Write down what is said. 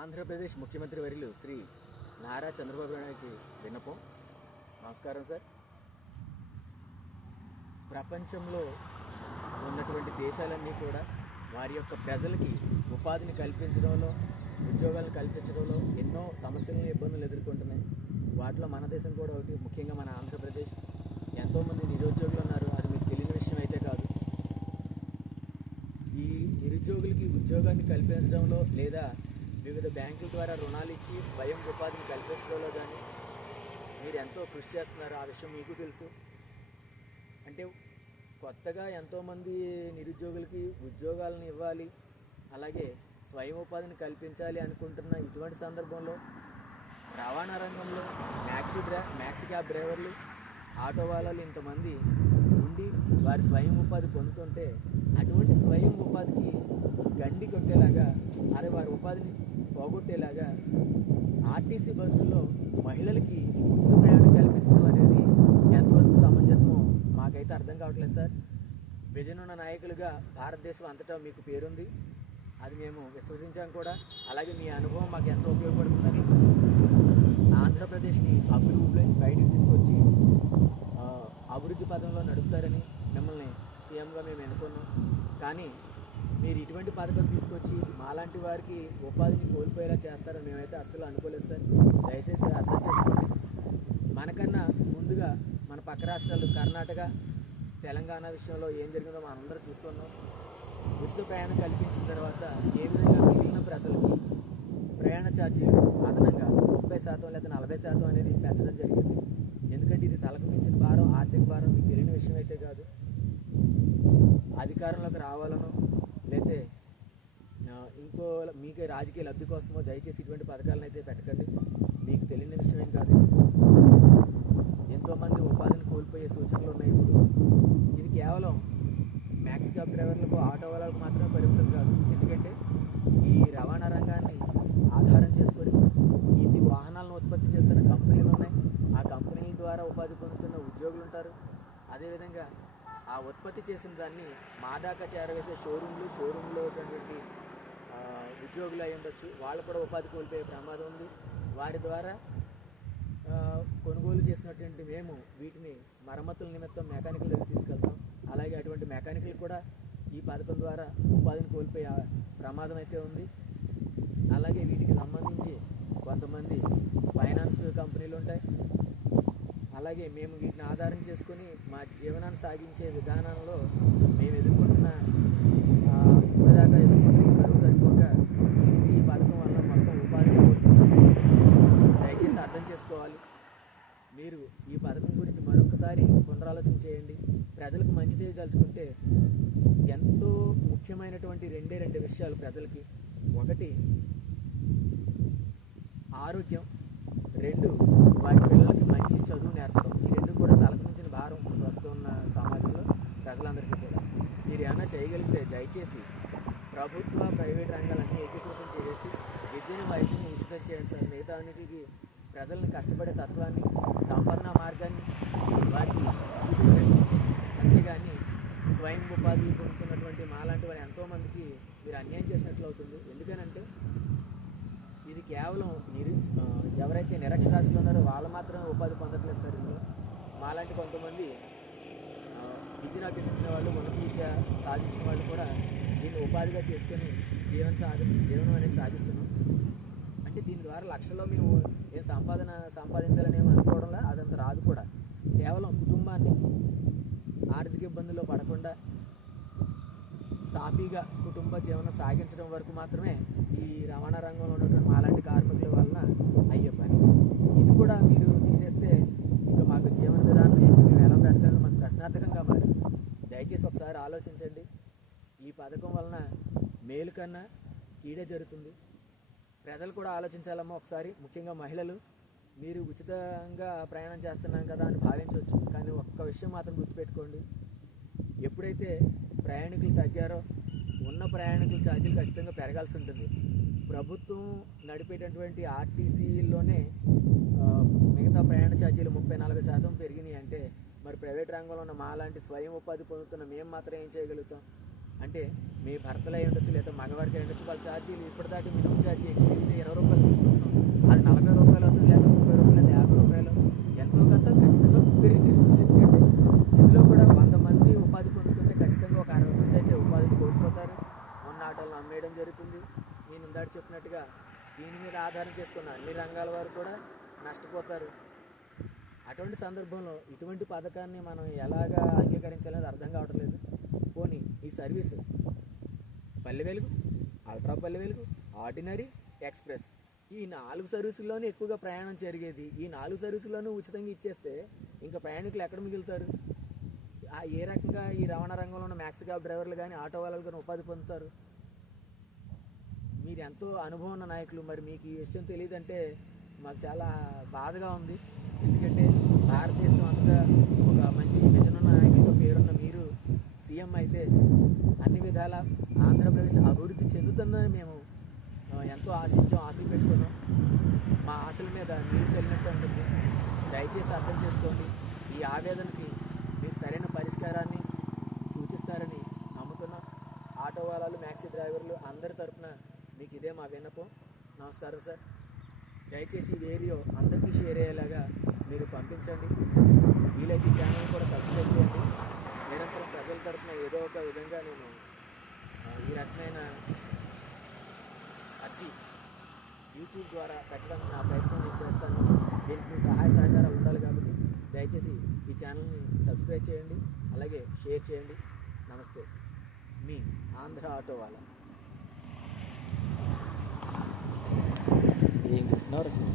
ఆంధ్రప్రదేశ్ ముఖ్యమంత్రి వర్యులు శ్రీ నారా చంద్రబాబు నాయుడుకి విన్నపం. నమస్కారం సార్. ప్రపంచంలో ఉన్నటువంటి దేశాలన్నీ కూడా వారి యొక్క ప్రజలకి ఉపాధిని కల్పించడంలో ఉద్యోగాలను కల్పించడంలో ఎన్నో సమస్యలను ఇబ్బందులు ఎదుర్కొంటున్నాయి. వాటిలో మన దేశం కూడా ఒకటి. ముఖ్యంగా మన ఆంధ్రప్రదేశ్. ఎంతోమంది నిరుద్యోగులు ఉన్నారు. అది మీకు తెలియని విషయం అయితే కాదు. ఈ నిరుద్యోగులకి ఉద్యోగాన్ని కల్పించడంలో లేదా వివిధ బ్యాంకుల ద్వారా రుణాలు ఇచ్చి స్వయం ఉపాధిని కల్పించడంలో కానీ మీరు ఎంతో కృషి చేస్తున్నారు ఆ విషయం మీకు తెలుసు. అంటే కొత్తగా ఎంతోమంది నిరుద్యోగులకి ఉద్యోగాలను ఇవ్వాలి అలాగే స్వయం ఉపాధిని కల్పించాలి అనుకుంటున్న ఇటువంటి సందర్భంలో రవాణా రంగంలో మ్యాక్సీ డ్రా మ్యాక్సీ క్యాబ్ డ్రైవర్లు ఆటో వాళ్ళు ఇంతమంది ఉండి వారి స్వయం ఉపాధి పొందుతుంటే అటువంటి స్వయం ఉపాధికి గండి కొట్టేలాగా అరే వారి ఉపాధిని పోగొట్టేలాగా ఆర్టీసీ బస్సుల్లో మహిళలకి ఉచిత ప్రయాణం కల్పించడం అనేది ఎంతవరకు సమంజసమో మాకైతే అర్థం కావట్లేదు సార్. విజయనున్న నాయకులుగా భారతదేశం అంతటా మీకు పేరుంది. అది మేము విశ్వసించాం కూడా. అలాగే మీ అనుభవం మాకు ఎంతో ఉపయోగపడుతుందని ఆంధ్రప్రదేశ్ని అభివృద్ధిలోంచి బయటకు తీసుకొచ్చి అభివృద్ధి పథంలో నడుపుతారని మిమ్మల్ని సీఎంగా మేము ఎన్నుకున్నాం కానీ మీరు ఇటువంటి పథకం తీసుకొచ్చి మాలాంటి వారికి ఉపాధిని కోల్పోయేలా చేస్తారని మేమైతే అస్సలు అనుకోలేదు సార్. దయచేసి అర్థం చేసుకోండి. మనకన్నా ముందుగా మన పక్క రాష్ట్రాలు కర్ణాటక తెలంగాణ విషయంలో ఏం జరిగిందో మనందరం చూస్తున్నాం. ఉచిత ప్రయాణం కల్పించిన తర్వాత ఏ విధంగా మిగిలిన ప్రజలకి ప్రయాణ ఛార్జీలు అదనంగా ముప్పై శాతం లేదా నలభై శాతం అనేది పెంచడం జరిగింది. ఎందుకంటే ఇది తలకు మించిన భారం. ఆర్థిక విషయం అయితే కాదు. అధికారంలోకి రావాలనో లేతే ఇంకో మీకు రాజకీయ లబ్ధి కోసమో దయచేసి ఇటువంటి పథకాలను అయితే పెట్టకండి. మీకు తెలియని విషయం ఏం కాదు ఎంతోమంది ఉపాధిని కోల్పోయే సూచనలు ఉన్నాయి ఇప్పుడు. ఇది కేవలం మ్యాక్స్ క్యాబ్ డ్రైవర్లకు ఆటో వాళ్ళకు మాత్రమే పరిమితం కాదు. ఎందుకంటే ఈ రవాణా రంగాన్ని ఆధారం చేసుకొని ఇన్ని వాహనాలను ఉత్పత్తి చేస్తున్న కంపెనీలు ఉన్నాయి. ఆ కంపెనీల ద్వారా ఉపాధి పొందుతున్న ఉద్యోగులు ఉంటారు అదేవిధంగా ఆ ఉత్పత్తి చేసిన దాన్ని మా దాకా చేరవేసే షోరూమ్లు షోరూంలో ఉన్నటువంటి ఉద్యోగులు అయి ఉండొచ్చు. వాళ్ళు కూడా ఉపాధి కోల్పోయే ప్రమాదం ఉంది. వారి ద్వారా కొనుగోలు చేసినటువంటి మేము వీటిని మరమ్మతుల నిమిత్తం మెకానికల్ దగ్గర తీసుకెళ్తాం. అలాగే అటువంటి మెకానికల్ కూడా ఈ పథకం ద్వారా ఉపాధిని కోల్పోయే ప్రమాదం అయితే ఉంది. అలాగే వీటికి సంబంధించి కొంతమంది ఫైనాన్స్ కంపెనీలు ఉంటాయి. అలాగే మేము వీటిని ఆధారం చేసుకొని మా జీవనాన్ని సాగించే విధానంలో మేము ఎదుర్కొంటున్న ఇప్పటిదాకా ఎదుర్కొంటున్న ఈ కరువు సరిపోక ఈ పథకం వల్ల మొత్తం ఉపాధి దయచేసి అర్థం చేసుకోవాలి. మీరు ఈ పథకం గురించి మరొకసారి పునరాలోచన చేయండి. ప్రజలకు మంచి చేయదలుచుకుంటే ఎంతో ముఖ్యమైనటువంటి రెండే రెండు విషయాలు ప్రజలకి. ఒకటి ఆరోగ్యం. రెండు వారి పిల్లలకి మంచి చదువు నేర్పడం. ఈ రెండు కూడా తలకు మించిన భారం వస్తున్న సమాజంలో ప్రజలందరికీ కూడా. మీరు ఏమైనా చేయగలిగితే దయచేసి ప్రభుత్వ ప్రైవేట్ రంగాలన్నీ ఏకీకృతం చేసి విద్యను వైద్యం ఉచితం చేయండి సార్. మిగతా అన్నిటికీ ప్రజల్ని కష్టపడే తత్వాన్ని సంపాదన మార్గాన్ని వారికి చూపించండి. అంతేగాని స్వయం ఉపాధి పొందుతున్నటువంటి మాలాంటి వారు ఎంతోమందికి మీరు అన్యాయం చేసినట్లు అవుతుంది ఎందుకనంటే ఇది కేవలం నిరు ఎవరైతే నిరక్షరాస్యులు ఉన్నారో వాళ్ళు మాత్రమే ఉపాధి పొందట్లేదు సార్ ఇందులో. మాలాంటి కొంతమంది ఆ, విద్యను అభ్యసించిన వాళ్ళు ఉన్నత విద్య సాధించిన వాళ్ళు కూడా దీన్ని ఉపాధిగా చేసుకొని జీవన సాధ జీవనం అనేది సాగిస్తున్నాం అంటే దీని ద్వారా లక్షల్లో మేము ఏం సంపాదన సంపాదించాలని ఏమి అనుకోవడంలో అదంతా రాదు కూడా. కేవలం కుటుంబాన్ని ఆర్థిక ఇబ్బందుల్లో పడకుండా సాఫీగా కుటుంబ జీవనం సాగించడం వరకు మాత్రమే ఈ రవాణా రంగంలో ఉన్నటువంటి మాలాంటి కార్మికుల వలన అయ్యే పని. ఇది కూడా మీరు తీసేస్తే ఇంకా మాకు జీవన విధానం ఏంటి? మేము ఎలా బ్రతకాలని మాకు ప్రశ్నార్థకంగా మారి దయచేసి ఒకసారి ఆలోచించండి. ఈ పథకం వలన మేలు కన్నా కీడే జరుగుతుంది. ప్రజలు కూడా ఆలోచించాలమ్మా ఒకసారి. ముఖ్యంగా మహిళలు మీరు ఉచితంగా ప్రయాణం చేస్తున్నాం కదా అని భావించవచ్చు. కానీ ఒక్క విషయం మాత్రం గుర్తుపెట్టుకోండి. ఎప్పుడైతే ప్రయాణికులు తగ్గారో ఉన్న ప్రయాణికుల ఛార్జీలు ఖచ్చితంగా పెరగాల్సి ఉంటుంది. ప్రభుత్వం నడిపేటటువంటి ఆర్టీసీలోనే మిగతా ప్రయాణ ఛార్జీలు ముప్పై నలభై శాతం పెరిగినాయి అంటే మరి ప్రైవేట్ రంగంలో ఉన్న మా లాంటి స్వయం ఉపాధి పొందుతున్న మేము మాత్రం ఏం చేయగలుగుతాం? అంటే మీ భర్తలు అయి ఉండొచ్చు లేదా మగవారికి అయి ఉండొచ్చు వాళ్ళ ఛార్జీలు ఇప్పటిదాకా మినిమం ఛార్జీ ఎక్కితే ఇరవై రూపాయలు తీసుకుంటున్నాం. అది నలభై రూపాయలు అవుతుంది లేదా ముప్పై రూపాయలు లేదా యాభై రూపాయలు ఎంతో కొంత ఖచ్చితంగా పెరిగి తీరుతుంది ఎందుకంటే ఇందులో కూడా వంద మంది ఉపాధి పొందుతుంటే ఖచ్చితంగా ఒక అరవై మంది అయితే ఉపాధిని కోల్పోతారు ఉన్న ఆటోలను అమ్మేయడం జరుగుతుంది నేను ఇందాక చెప్పినట్టుగా దీని ఆధారం చేసుకున్న అన్ని రంగాల వారు కూడా నష్టపోతారు. అటువంటి సందర్భంలో ఇటువంటి పథకాన్ని మనం ఎలాగా అంగీకరించాలనేది అర్థం కావడం లేదు. పోనీ ఈ service Palle Velugu ultra Palle Velugu ordinary express ఈ నాలుగు సర్వీసుల్లోనే ఎక్కువగా ప్రయాణం జరిగేది. ఈ నాలుగు సర్వీసుల్లోనూ ఉచితంగా ఇచ్చేస్తే ఇంకా ప్రయాణికులు ఎక్కడ మిగులుతారు? ఏ రకంగా ఈ రవాణా రంగంలో ఉన్న మ్యాక్స్ క్యాబ్ డ్రైవర్లు కానీ ఆటో వాళ్ళు కానీ ఉపాధి పొందుతారు? మీరు ఎంతో అనుభవం ఉన్న నాయకులు. మరి మీకు ఈ విషయం తెలియదంటే మాకు చాలా బాధగా ఉంది. ఎందుకంటే భారతదేశం అంతా ఒక మంచి విజన్ ఉన్న నాయకుడిగా పేరున్న మీరు సీఎం అయితే అన్ని విధాల ఆంధ్రప్రదేశ్ అభివృద్ధి చెందుతుందని మేము ఎంతో ఆశించాం ఆశలు పెట్టుకున్నాం. మా ఆశల మీద నీరు చల్లినట్టు ఉంటుంది. దయచేసి అర్థం చేసుకోండి. ఈ ఆవేదనకి మీరు సరైన పరిష్కారాన్ని సూచిస్తారని నమ్ముతున్నాం. ఆటో వాళ్ళు మ్యాక్సీ డ్రైవర్లు అందరి తరఫున మీకు ఇదే మా విన్నపం. నమస్కారం సార్. దయచేసి ఈ వీడియో అందరికీ షేర్ అయ్యేలాగా మీరు పంపించండి. వీలైతే ఈ ఛానల్ కూడా సబ్స్క్రైబ్ చేయండి. నిరంతరం ప్రజల తరపున ఏదో ఒక విధంగా నేను ఈ రకమైన అర్జీ యూట్యూబ్ ద్వారా పెట్టడం నా ప్రయత్నం నేను చేస్తాను. దీనికి మీ సహాయ సహకారం ఉండాలి కాబట్టి దయచేసి ఈ ఛానల్ని సబ్స్క్రైబ్ చేయండి. అలాగే షేర్ చేయండి. నమస్తే. మీ ఆంధ్ర ఆటో వాళ్ళ. ఏం నవరసం